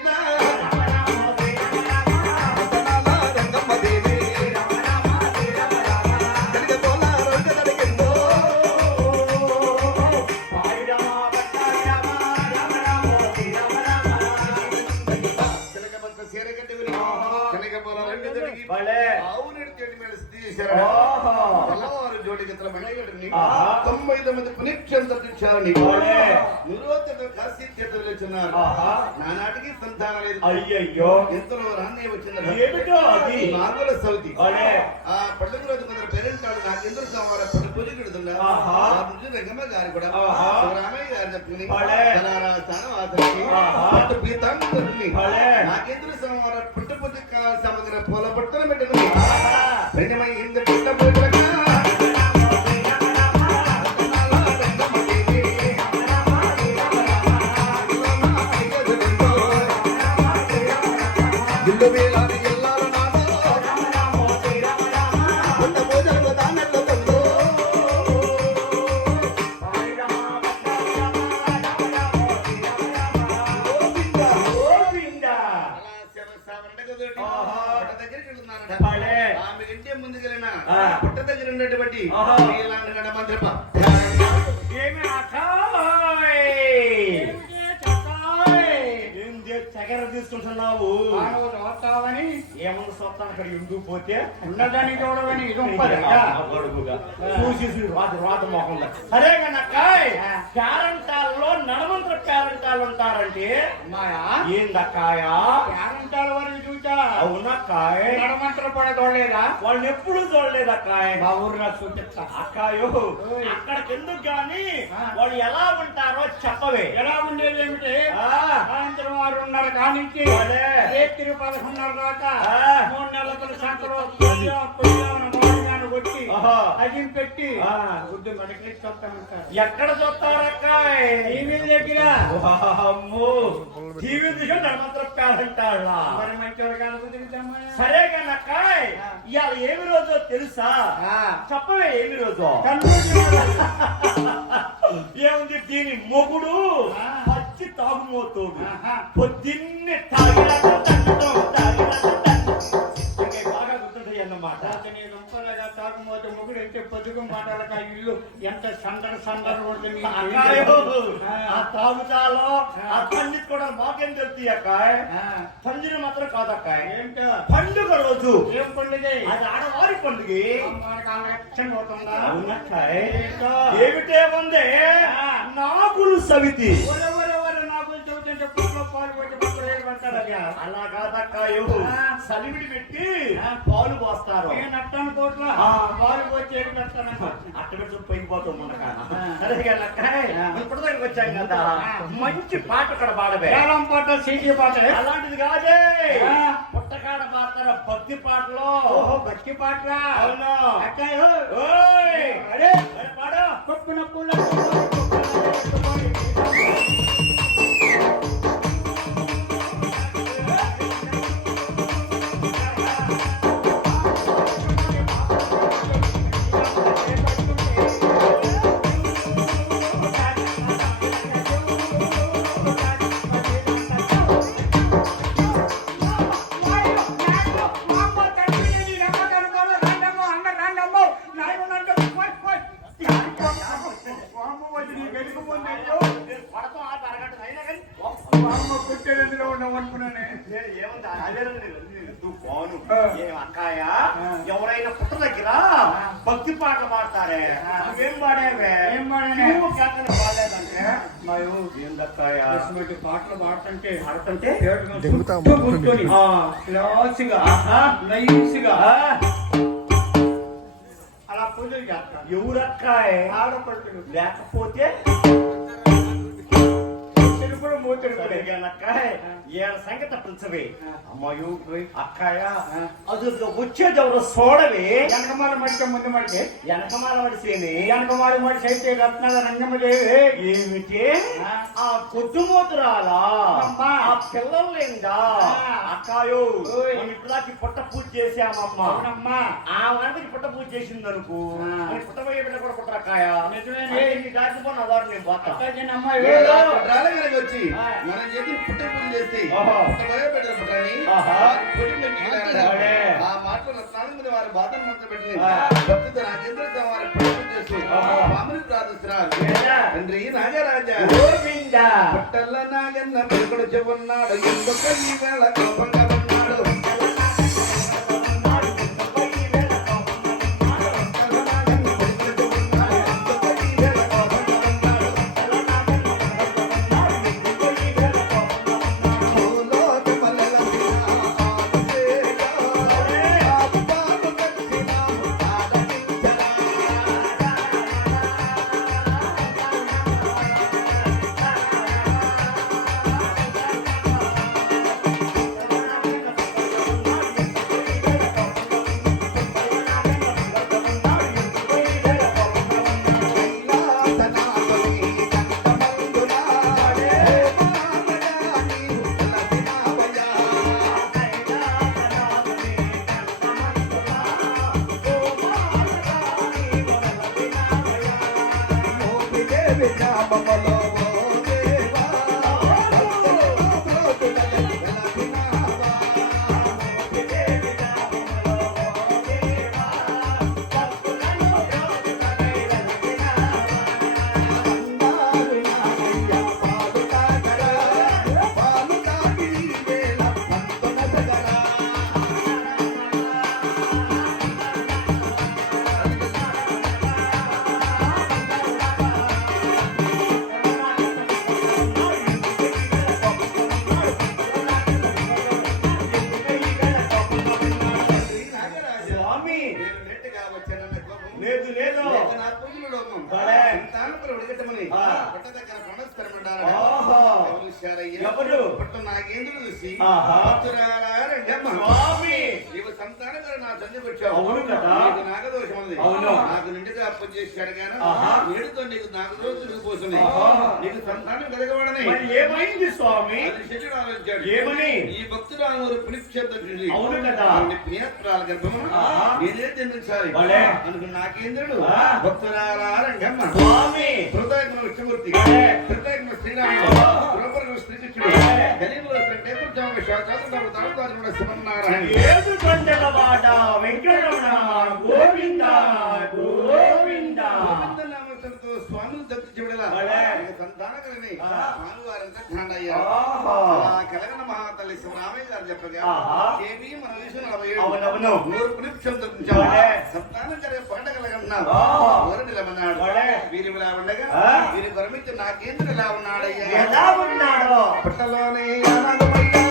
జరిగిందా రంగమ్మ దేవి కనకతోల రంగ జరిగిందో చిలకబద్ద సీరగడ్డి కనకబోల రంగ జరిగి ఆవు నడిచేటి మీద స్థితి చేశారు తెల్లవారు జోడిగత్ర మెనగడిని 99 పుణ్యక్షేత్రం దర్శించారని నిరోధక కాశీ తీర్థం వచ్చినారు నానాటికి సంతానం లేదు అయ్యయ్యో ఎంతలో రాన్నయ్య వచ్చింది ఏమిటో అది నాగుల సౌతి ఆ పండుగ రోజు కొందరు పేరెంటాడు నాగేంద్ర స్వామి వారు పూజ పెడుతున్నారు రంగమ్మ గారు కూడా రామయ్య గారు చెప్పుకుని స్థానం ఆచరించి పట్టు పీతాంగుని నాగేంద్ర స్వామి వారు పుట్టు పూజ సమగ్ర పూల పట్టున పెట్టిన ప్రేమై ఇంద్ర పుట్ట పూజగా పుట్ట దగ్గర ఉన్నటువంటి మంత్రప తీసుకుంటున్నావు చూస్తావని ఏమన్నా చూస్తాను అక్కడ ఎందుకు పోతే ఉన్నదాన్ని చూడవని చూసి రాత మొహం సరే కనక్కాయ్ పేరంటాల్లో నడమంత్ర పేరంటాలు ఉంటారంటే ఏందక్కాయ పేరంటాల వరకు చూసా అవునక్కాయ్ నడమంత్ర కూడా చూడలేదా వాళ్ళని ఎప్పుడు చూడలేదక్కాయ్ మా ఊరిలో చూపిస్తా అక్కాయో అక్కడికి ఎందుకు గాని వాళ్ళు ఎలా ఉంటారో చెప్పవే ఎలా ఉండేది ఏమిటి సాయంత్రం 6:30 కానించి రేత్రి 11:30 దాకా 3 నెలల సంతలో కొట్టి అది పెట్టి గుడ్డు మనకి చూస్తామంటారు ఎక్కడ చూస్తారక్కాయ్ టీవీ దగ్గర టీవీ దిశ నడమంత్ర పేరంటాళ్ళ మరి మంచి కుదురుతామా సరే కానక్కాయ్ ఇవాళ ఏమి రోజో తెలుసా చెప్పవే ఏమి రోజో ఏముంది దీని మొగుడు పచ్చి తాగుమోతోడు పొద్దున్నే బాగా గుర్తుంటాయి అన్నమాట తాగుమోతే మొగుడు అయితే పొద్దుగు మాటలక ఇల్లు ఎంత సందర ఉంటుంది ఆ తాగుతాలో ఆ పండిత్ కూడా మాకేం తెలుస్తాయి అక్కాయ్ పందిరి మాత్రం కాదక్కాయ్ ఏంటో పండుగ రోజు ఏం పండుగ అది ఆడవారి పండుగ అవునక్కాయ్ ఏమిటే ఉంది నాగులు సవితి నాగులు చదువుతుంటే పుట్లో పాలు పోతే అలా కాదక్కాయో సలివిడి పెట్టి పాలు పోస్తారు నట్టాను కోట్ల పాలు పోతే అక్కడ పోయిపోతాం ఇప్పుడు దగ్గర వచ్చాం కదా మంచి పాట అక్కడ పాడవే పాట సీటీ పాట అలాంటిది కాదే పుట్టకాడ పాడతారా భక్తి పాటలో భక్తి పాటలా అవును అరే పాడు కొట్టుకున్న పూల అక్కాయ ఎవరైనా పుట్ట దగ్గర భక్తి పాటలు పాడతారే నువ్వేం పాడేవే ఏం పాడే బాగాలేదంటే ఏందక్కాయ పాటలు పాడుతుంటే అలా పూజలు చేస్తాను ఎవరక్కాయ ఆడపడుతులు లేకపోతే ఏళ్ళ సంగతి పిలిచవే అమ్మాయి అక్కాయ అది వచ్చేది ఎవరు చూడవే వెనకమాల మడితే ముందు మడితే వెనకమాల మడిసేని వెనకమాల మడిసి అయితే రత్నాల రంగమ్మదేవి ఏమిటి ఆ కొద్దుమోతురాలా ఆ పిల్లలు లేదా అక్కాయో ఇట్లాకి పుట్ట పూజ చేసామమ్మా ఆ వారికి పుట్ట పూజ చేసింది అనుకో పుట్టబోయే బిడ్డ కూడా పుట్టరక్కాయ దాటిపోయిన వారు నేను పోతా వచ్చి మనం చేతి పుట్ట పూజ చేసి ఆహా. భయపెట్టారు పుట్టని ఆహా. అడే. ఆ మాటలు రత్నాల మీద వారి బాధను మంత పెట్టింది ఆ. భక్తుడు నాగేంద్ర వారి పుట్ట పూజ చేసి ఆహా. స్వామిని ప్రార్థిస్తున్నారు ఏడా? తండ్రి నాగరాజా గోవిందా. పుట్టల్ల నాగన్న పెరుగుడు చెవున్నాడు ఎందుక ఈ వేళ కోపంగా ఉన్నాడు స్వామి నేను లేటుగా వచ్చానన్న కోపం లేదు లేదు లేక నా పూజలు లోపం భలే. తాళపర ఉడగట్టమని ఆ. పుట్ట దగ్గర ప్రణస్కరమంటారు ఆహా. ఎవరు ఇచ్చారయ్యా? ఎవరు? పుట్ట నాగేంద్రుడు చూసి ఆహా. భక్తురాలా రంగమ్మ. స్వామి నీవు సంతానం గారు నా తండ్రి వచ్చావు అవును కదా. నీకు నాగదోషం ఉంది అవును. నాకు నిండుగా అప్పు చేశాడు గాను ఆహా. ఏడుతో నీకు నాగదోషులకు పోతుంది ఆహా. నీకు సంతానం కలగవాడని మరి ఏమైంది స్వామి? అది శిష్యుడు ఆలోచించాడు. ఏమని? ఈ భక్తురాలు పుణ్యక్షేత్రం చూసి అవును కదా. పుణ్యాత్రాల గర్భము ఆహా. నేనే తిందించాలి భలే. అనుకున్న నాకేంద్రుడు ఆ. భక్తురాల రంగమ్మ స్వామి హృదయమున విష్ణుమూర్తి భలే. హృదయమున శ్రీరాముడు ఆ. ద్రౌపదిలో శ్రీకృష్ణుడు భలే. గలీలో శ్రీకృష్ణుడు శాస్త్రాలు తాళదారుడు శివనారాయణ ఏడు కొండలవాడ వెంకటరమణ గోవింద గోవింద నామతో స్వామిని దర్శించి విడల భలే. సంతానకరని ఆ. స్వామివారంతా ఖండయ్యారు ఆహా. కలగన మహాతల్లి శివరామయ్య గారు చెప్పగా ఆహా. కేవీ మన విషయం 47 అవునవును. 100 పుణ్యక్షం దర్శించారు భలే. సంతానం జరిగే పంట కలగన్నా ఆహా. ఎవరు నిలమన్నాడు భలే. వీరి ఇలా ఉండగా ఆ. వీరి పరమించి నాకేంద్రుడు ఇలా ఉన్నాడయ్యా ఎలా ఉన్నాడో పుట్టలోనే అనాథమయ్యా